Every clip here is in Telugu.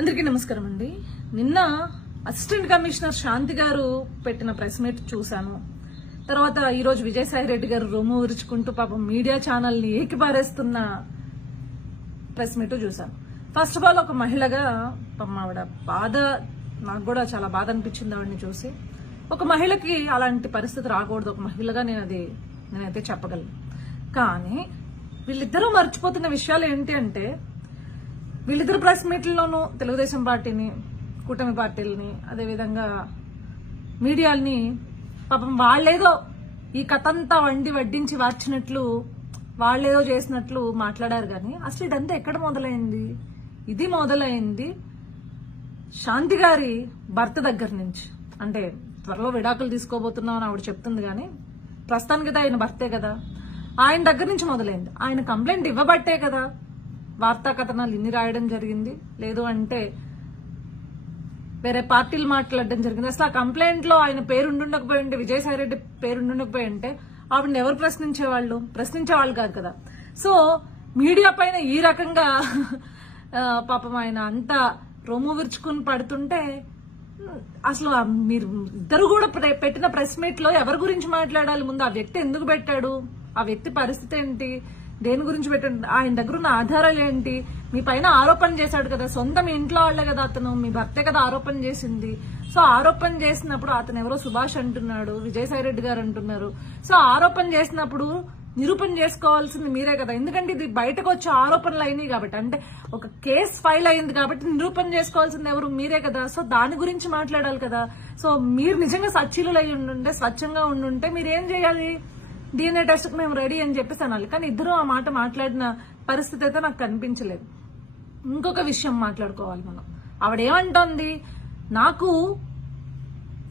అందరికీ నమస్కారం అండి. నిన్న అసిస్టెంట్ కమిషనర్ శాంతి గారు పెట్టిన ప్రెస్ మీట్ చూశాను. తర్వాత ఈరోజు విజయసాయి రెడ్డి గారు రొమ్ము విరుచుకుంటూ పాపం మీడియా ఛానల్ ని ఏకిపారేస్తున్న ప్రెస్ మీట్ చూశాను. ఫస్ట్ ఆఫ్ ఆల్ ఒక మహిళగా పాపం ఆవిడ బాధ నాకు కూడా చాలా బాధ అనిపించింది ఆవిడని చూసి. ఒక మహిళకి అలాంటి పరిస్థితి రాకూడదు, ఒక మహిళగా నేనైతే చెప్పగలను. కానీ వీళ్ళిద్దరూ మర్చిపోతున్న విషయాలు ఏంటి అంటే, వీళ్ళిద్దరు ప్రెస్ మీట్లలోనూ తెలుగుదేశం పార్టీని, కూటమి పార్టీలని, అదేవిధంగా మీడియాల్ని పాపం వాళ్లేదో ఈ కథంతా వడ్డించి వార్చినట్లు, వాళ్లేదో చేసినట్లు మాట్లాడారు. కానీ అసలు ఇదంతా ఎక్కడ మొదలైంది? ఇది మొదలైంది శాంతి గారి భర్త దగ్గర నుంచి. అంటే త్వరలో విడాకులు తీసుకోబోతున్నాం అని ఆవిడ చెప్తుంది, కానీ ప్రస్తుతానికి ఆయన భర్తే కదా, ఆయన దగ్గర నుంచి మొదలైంది. ఆయన కంప్లైంట్ ఇవ్వబట్టే కదా వార్తా కథనాలు ఇన్ని రాయడం జరిగింది, లేదు అంటే వేరే పార్టీలు మాట్లాడడం జరిగింది. అసలు ఆ కంప్లైంట్ లో ఆయన పేరుండకపోయి ఉంటే, విజయసాయి రెడ్డి పేరుండకపోయి ఉంటే ఆవిడని ఎవరు ప్రశ్నించేవాళ్ళు కాదు కదా. సో మీడియా పైన ఈ రకంగా పాపం ఆయన అంతా రొమ్ము విరుచుకుని పడుతుంటే, అసలు మీరు ఇద్దరు కూడా పెట్టిన ప్రెస్ మీట్ లో ఎవరి గురించి మాట్లాడాలి? ముందు ఆ వ్యక్తి ఎందుకు పెట్టాడు, ఆ వ్యక్తి పరిస్థితి ఏంటి, దేని గురించి పెట్టండి, ఆయన దగ్గర ఉన్న ఆధారాలు ఏంటి? మీ పైన ఆరోపణ చేశాడు కదా, సొంత మీ ఇంట్లో వాళ్లే కదా, అతను మీ భర్తే కదా ఆరోపణ చేసింది. సో ఆరోపణ చేసినప్పుడు అతను ఎవరో సుభాష్ అంటున్నాడు, విజయసాయి రెడ్డి గారు అంటున్నారు. సో ఆరోపణ చేసినప్పుడు నిరూపణ చేసుకోవాల్సింది మీరే కదా, ఎందుకంటే ఇది బయటకు వచ్చే ఆరోపణలు అయినాయి కాబట్టి, అంటే ఒక కేసు ఫైల్ అయింది కాబట్టి నిరూపణ చేసుకోవాల్సింది ఎవరు? మీరే కదా. సో దాని గురించి మాట్లాడాలి కదా. సో మీరు నిజంగా సచ్చీలు అయి ఉండుంటే, స్వచ్ఛంగా ఉండుంటే మీరు ఏం చేయాలి? DNA టెస్ట్ మేము రెడీ అని చెప్పేసి అనాలి. కానీ ఇద్దరు ఆ మాట మాట్లాడిన పరిస్థితి అయితే నాకు కనిపించలేదు. ఇంకొక విషయం మాట్లాడుకోవాలి మనం. ఆవిడేమంటోంది, నాకు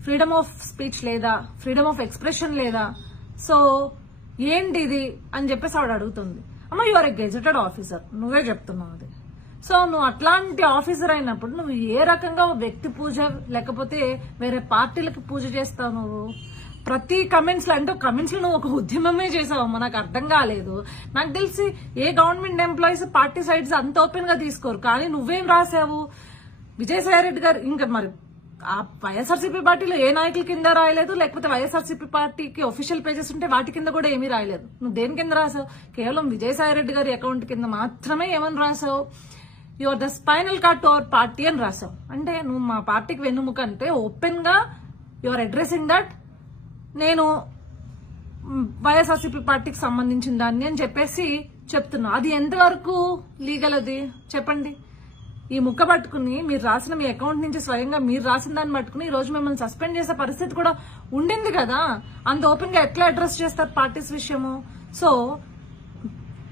ఫ్రీడమ్ ఆఫ్ స్పీచ్ లేదా, ఫ్రీడమ్ ఆఫ్ ఎక్స్ప్రెషన్ లేదా, సో ఏంటి ఇది అని చెప్పేసి ఆవిడ అడుగుతుంది. అమ్మ, you are a gazetted officer, నువ్వే చెప్తున్నావు అది. సో నువ్వు అట్లాంటి ఆఫీసర్ అయినప్పుడు నువ్వు ఏ రకంగా వ్యక్తి పూజ లేకపోతే వేరే పార్టీలకు పూజ చేస్తావు? నువ్వు ప్రతి కమెంట్స్ లో, అంటే కమెంట్స్ లో నువ్వు ఒక ఉద్యమమే చేసావమ్మా, నాకు అర్థం కాలేదు. నాకు తెలిసి ఏ గవర్నమెంట్ ఎంప్లాయీస్ పార్టీ సైడ్స్ అంత ఓపెన్ గా తీసుకోరు, కానీ నువ్వేం రాసావు? విజయసాయి రెడ్డి గారు ఇంకా మరి ఆ వైఎస్ఆర్సీపీ పార్టీలో ఏ నాయకుల కింద రాయలేదు, లేకపోతే వైఎస్ఆర్సీపీ పార్టీకి ఒఫీషియల్ పేజెస్ ఉంటే వాటి కింద కూడా ఏమీ రాయలేదు. నువ్వు దేని కింద రాసావు? కేవలం విజయసాయి రెడ్డి గారి అకౌంట్ కింద మాత్రమే ఏమని రాసావు? You are the spinal cord to our party అని రాసావు. అంటే నువ్వు మా పార్టీకి వెన్నుముక అంటే ఓపెన్ గా యు ఆర్ అడ్రెసింగ్ దట్ నేను వైఎస్ఆర్సీపీ పార్టీకి సంబంధించిన దాన్ని అని చెప్పేసి చెప్తున్నా. అది ఎంతవరకు లీగల్? అది చెప్పండి. ఈ ముక్క పట్టుకుని మీరు రాసిన, మీ అకౌంట్ నుంచి స్వయంగా మీరు రాసిన దాన్ని పట్టుకుని ఈ రోజు మిమ్మల్ని సస్పెండ్ చేసే పరిస్థితి కూడా ఉండింది కదా. అంత ఓపెన్ గా ఎట్లా అడ్రస్ చేస్తారు పార్టీస్ విషయము? సో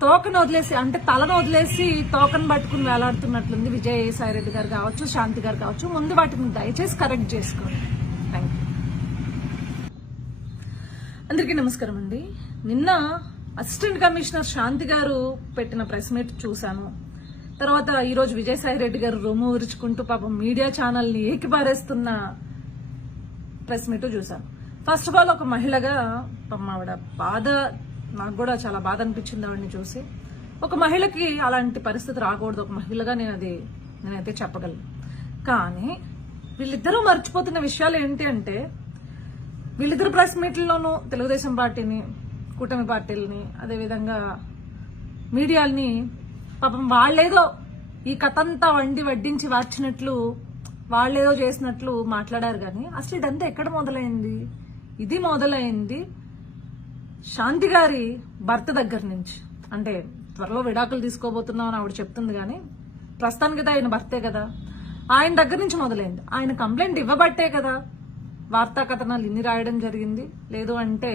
తోకను వదిలేసి, అంటే తలను వదిలేసి తోకను పట్టుకుని వేలాడుతున్నట్లుంది విజయసాయి రెడ్డి గారు కావచ్చు, శాంతి గారు కావచ్చు. ముందు వాటిని దయచేసి కరెక్ట్ చేసుకోండి. Thank you. అందరికీ నమస్కారం అండి. నిన్న అసిస్టెంట్ కమిషనర్ శాంతి గారు పెట్టిన ప్రెస్ మీట్ చూశాను. తర్వాత ఈరోజు విజయసాయి రెడ్డి గారు రొమ్ము విరుచుకుంటూ పాపం మీడియా ఛానల్ ని ఏకిపారేస్తున్న ప్రెస్ మీట్ చూశాను. ఫస్ట్ ఆఫ్ ఆల్ ఒక మహిళగా పాపం ఆవిడ బాధ నాకు కూడా చాలా బాధ అనిపించింది ఆవిడని చూసి. ఒక మహిళకి అలాంటి పరిస్థితి రాకూడదు, ఒక మహిళగా నేనైతే చెప్పగలను. కానీ వీళ్ళిద్దరూ మర్చిపోతున్న విషయాలు ఏంటి అంటే, వీళ్ళిద్దరు ప్రెస్ మీట్లలోనూ తెలుగుదేశం పార్టీని, కూటమి పార్టీలని, అదేవిధంగా మీడియాల్ని పాపం వాళ్లేదో ఈ కథంతా వడ్డించి వార్చినట్లు, వాళ్లేదో చేసినట్లు మాట్లాడారు. కానీ అసలు ఇదంతా ఎక్కడ మొదలైంది? ఇది మొదలైంది శాంతి గారి భర్త దగ్గర నుంచి. అంటే త్వరలో విడాకులు తీసుకోబోతున్నాం అని ఆవిడ చెప్తుంది, కానీ ప్రస్తుతానికి ఆయన భర్తే కదా, ఆయన దగ్గర నుంచి మొదలైంది. ఆయన కంప్లైంట్ ఇవ్వబట్టే కదా వార్తా కథనాలు ఇన్ని రాయడం జరిగింది, లేదు అంటే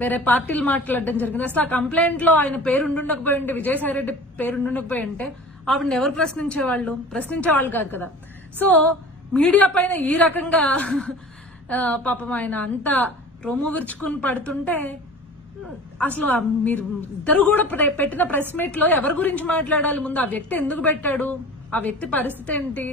వేరే పార్టీలు మాట్లాడడం జరిగింది. అసలు ఆ కంప్లైంట్ లో ఆయన పేరుండకపోయి ఉంటే, విజయసాయి రెడ్డి పేరుండకపోయి ఉంటే ఆవిడని ఎవరు ప్రశ్నించేవాళ్ళు కాదు కదా. సో మీడియా పైన ఈ రకంగా పాపం ఆయన అంతా రొమ్ము విరుచుకుని పడుతుంటే, అసలు మీరు ఇద్దరు కూడా పెట్టిన ప్రెస్ మీట్ లో ఎవరి గురించి మాట్లాడాలి? ముందు ఆ వ్యక్తి ఎందుకు పెట్టాడు, ఆ వ్యక్తి పరిస్థితి ఏంటి,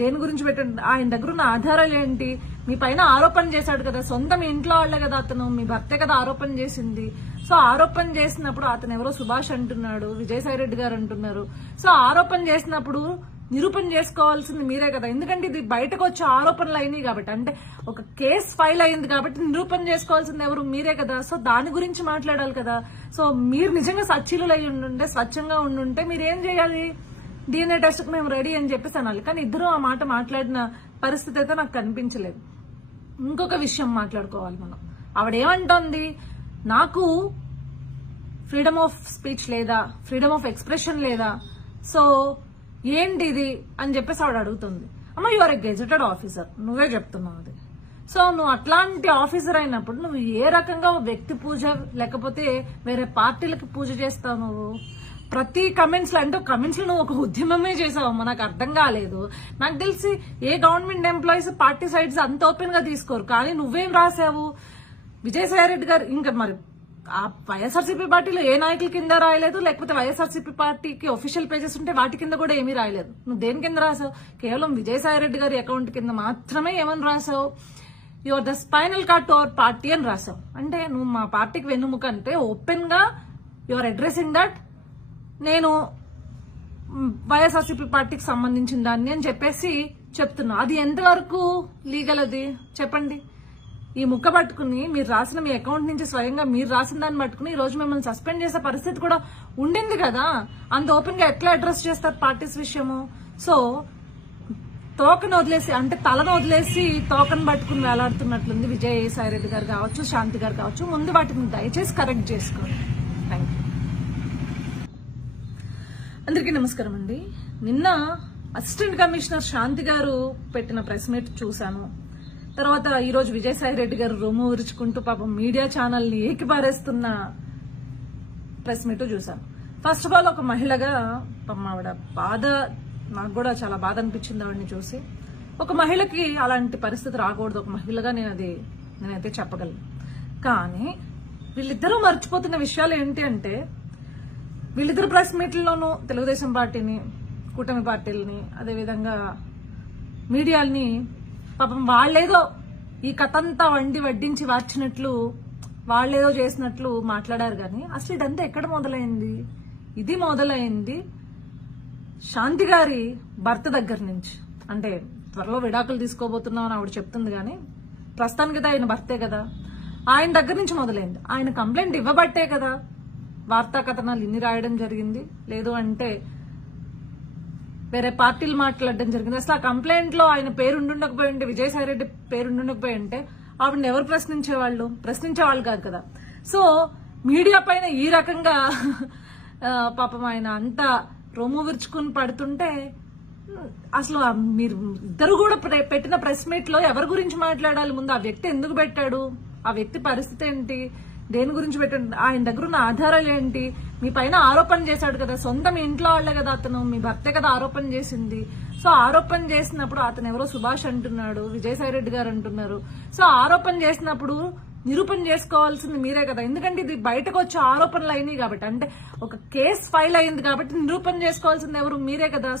దేని గురించి పెట్టండి, ఆయన దగ్గర ఉన్న ఆధారాలు ఏంటి? మీ పైన ఆరోపణ చేశాడు కదా, సొంత మీ ఇంట్లో వాళ్లే కదా, అతను మీ భర్తే కదా ఆరోపణ చేసింది. సో ఆరోపణ చేసినప్పుడు అతను ఎవరో సుభాష్ అంటున్నాడు, విజయసాయి రెడ్డి గారు అంటున్నారు. సో ఆరోపణ చేసినప్పుడు నిరూపణ చేసుకోవాల్సింది మీరే కదా, ఎందుకంటే ఇది బయటకు వచ్చే ఆరోపణలు అయినాయి కాబట్టి, అంటే ఒక కేసు ఫైల్ అయింది కాబట్టి నిరూపణ చేసుకోవాల్సింది ఎవరు, మీరే కదా. సో దాని గురించి మాట్లాడాలి కదా. సో మీరు నిజంగా సచ్చీలు అయి ఉండుంటే, స్వచ్ఛంగా ఉండుంటే మీరు ఏం చేయాలి, DNA టెస్ట్ కు మేము రెడీ అని చెప్పేసి అనాలి. కానీ ఇద్దరు ఆ మాట మాట్లాడిన పరిస్థితి అయితే నాకు కనిపించలేదు. ఇంకొక విషయం మాట్లాడుకోవాలి మనం. ఆవిడేమంటోంది, నాకు ఫ్రీడమ్ ఆఫ్ స్పీచ్ లేదా, ఫ్రీడమ్ ఆఫ్ ఎక్స్ప్రెషన్ లేదా, సో ఏంటి ఇది అని చెప్పేసి ఆవిడ అడుగుతుంది. అమ్మ, you are a gazetted officer, నువ్వే చెప్తున్నావు అది. సో నువ్వు అట్లాంటి ఆఫీసర్ అయినప్పుడు నువ్వు ఏ రకంగా వ్యక్తి పూజ లేకపోతే వేరే పార్టీలకు పూజ చేస్తావు నువ్వు? ప్రతి కమెంట్స్ లో, అంటే కమెంట్స్ లో నువ్వు ఒక ఉద్యమమే చేసావమ్మా, నాకు అర్థం కాలేదు. నాకు తెలిసి ఏ గవర్నమెంట్ ఎంప్లాయీస్ పార్టీ సైడ్స్ అంత ఓపెన్ గా తీసుకోరు, కానీ నువ్వేం రాసావు, విజయసాయి రెడ్డి గారు ఇంకా మరి ఆ వైఎస్ఆర్సీపీ పార్టీలో ఏ నాయకుల కింద రాయలేదు, లేకపోతే వైఎస్ఆర్సీపీ పార్టీకి ఒఫీషియల్ పేజెస్ ఉంటే వాటి కింద కూడా ఏమీ రాయలేదు. నువ్వు దేని కింద రాసావు? కేవలం విజయసాయి రెడ్డి గారి అకౌంట్ కింద మాత్రమే ఏమని రాసావు, you are the spinal cord to our party అని రాసావు. అంటే నువ్వు మా పార్టీకి వెన్నుముక అంటే ఓపెన్ గా యు ఆర్ అడ్రెసింగ్ దట్ నేను వైఎస్ఆర్సీపీ పార్టీకి సంబంధించిన దాన్ని అని చెప్పేసి చెప్తున్నా. అది ఎంతవరకు లీగల్ అది చెప్పండి. ఈ ముక్క పట్టుకుని మీరు రాసిన మీ అకౌంట్ నుంచి స్వయంగా మీరు రాసిన దాన్ని పట్టుకుని ఈ రోజు మిమ్మల్ని సస్పెండ్ చేసే పరిస్థితి కూడా ఉండింది కదా. అంత ఓపెన్ గా ఎట్లా అడ్రస్ చేస్తారు పార్టీస్ విషయము? సో తోకను వదిలేసి, అంటే తలను వదిలేసి తోకను పట్టుకుని వేలాడుతున్నట్లుంది విజయసాయి రెడ్డి గారు కావచ్చు, శాంతి గారు కావచ్చు. ముందు వాటిని దయచేసి కరెక్ట్ చేసుకోండి. Thank you. అందరికీ నమస్కారం అండి. నిన్న అసిస్టెంట్ కమిషనర్ శాంతి గారు పెట్టిన ప్రెస్ మీట్ చూశాను. తర్వాత ఈరోజు విజయసాయి రెడ్డి గారు రొమ్ము విరుచుకుంటూ పాపం మీడియా ఛానల్ ని ఏకిపారేస్తున్న ప్రెస్ మీట్ చూశాను. ఫస్ట్ ఆఫ్ ఆల్ ఒక మహిళగా పాపం ఆవిడ బాధ, నాకు కూడా చాలా బాధ అనిపించింది ఆవిడని చూసి. ఒక మహిళకి అలాంటి పరిస్థితి రాకూడదు, ఒక మహిళగా నేనైతే చెప్పగలను. కానీ వీళ్ళిద్దరూ మర్చిపోతున్న విషయాలు ఏంటి అంటే, వీళ్ళిద్దరు ప్రెస్ మీట్లలోనూ తెలుగుదేశం పార్టీని, కూటమి పార్టీలని, అదేవిధంగా మీడియాల్ని పాపం వాళ్ళేదో ఈ కథంతా వడ్డించి వార్చినట్లు, వాళ్ళేదో చేసినట్లు మాట్లాడారు. కానీ అసలు ఇదంతా ఎక్కడ మొదలైంది? ఇది మొదలైంది శాంతి గారి భర్త దగ్గర నుంచి. అంటే త్వరలో విడాకులు తీసుకోబోతున్నాం అని ఆవిడ చెప్తుంది, కానీ ప్రస్తుతానికి ఆయన భర్తే కదా, ఆయన దగ్గర నుంచి మొదలైంది. ఆయన కంప్లైంట్ ఇవ్వబట్టే కదా వార్తా కథనాలు ఇన్ని రాయడం జరిగింది, లేదు అంటే వేరే పార్టీలు మాట్లాడడం జరిగింది. అసలు ఆ కంప్లైంట్ లో ఆయన పేరుండకపోయి ఉంటే, విజయసాయి రెడ్డి పేరుండకపోయి ఉంటే ఆవిడని ఎవరు ప్రశ్నించేవాళ్ళు కాదు కదా. సో మీడియా పైన ఈ రకంగా పాపం ఆయన అంతా రొమ్ము విరుచుకుని పడుతుంటే, అసలు మీరు ఇద్దరు కూడా పెట్టిన ప్రెస్ మీట్ లో ఎవరి గురించి మాట్లాడాలి? ముందు ఆ వ్యక్తి ఎందుకు పెట్టాడు, ఆ వ్యక్తి పరిస్థితి ఏంటి, దేని గురించి పెట్టండి, ఆయన దగ్గర ఉన్న ఆధారాలు ఏంటి? మీ పైన ఆరోపణ చేశాడు కదా, సొంత మీ ఇంట్లో వాళ్లే కదా, అతను మీ భర్తే కదా ఆరోపణ చేసింది. సో ఆరోపణ చేసినప్పుడు అతను ఎవరో సుభాష్ అంటున్నాడు, విజయసాయి రెడ్డి గారు అంటున్నారు. సో ఆరోపణ చేసినప్పుడు నిరూపణ చేసుకోవాల్సింది మీరే కదా, ఎందుకంటే ఇది బయటకు వచ్చే ఆరోపణలు అయినాయి కాబట్టి, అంటే ఒక కేసు ఫైల్ అయింది కాబట్టి నిరూపణ చేసుకోవాల్సింది ఎవరు, మీరే కదా. సో